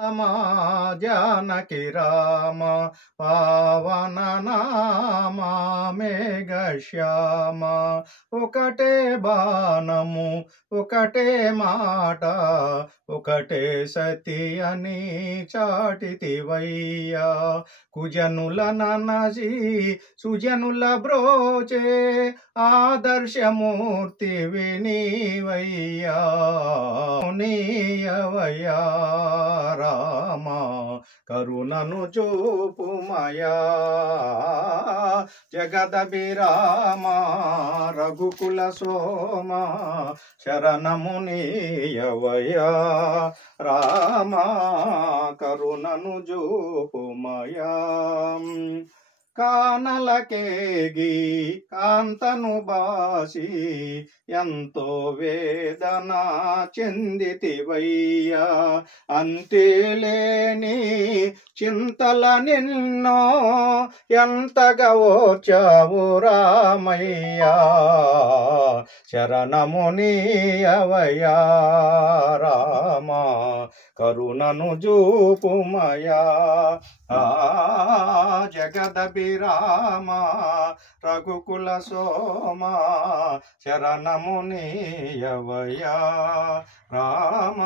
రామ జానకి రామ పావన నామ మేఘశ్యామ ఒకటే బాణము ఒకటే మాట ఒకటే సతి అని చాటితివయ్యా కుజనుల ననసి సుజనుల బ్రోచే ఆదర్శమూర్తి వినీవయ్యా నీయవయ్యా రామ కరుణను చూపుమయా జగదభిరామ రఘుకుల సోమ శరణము నీయవయ్యా రామ కరుణను చూపుమయా కానలకేగి కాంతను బాసి ఎంతో వేదన చెందితివయ్యా అంతేలేని చింతల నిన్నో ఎంతగా ఓర్చావు రామయ్యా శరణము నీయవయ్యా రామ కరుణను చూపుమయా జగదభిరామ రఘుకుల సోమ శరణము నీయవయ్యా రామ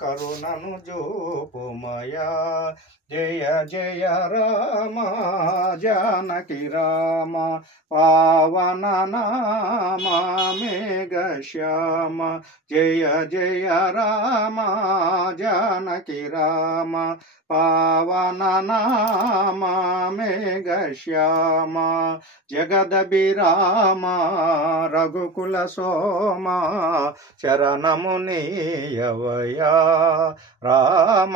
కరుణను చూపుమయా జయ జయ రామ జానకి రామ పావన నామ మేఘశ్యామ జయ జయ రామ జానకి రామ పావన నామ మేఘశ్యామ జగదభిరామ రఘుకుల సోమ శరణము నీయవయ్యా రామ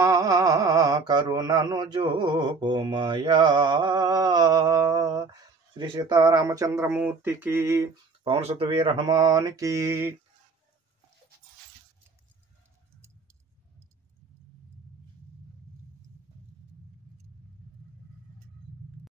కరుణను చూపుమయా శ్రీ సీతారామచంద్రమూర్తికి పవన సుత వీర హనుమానికి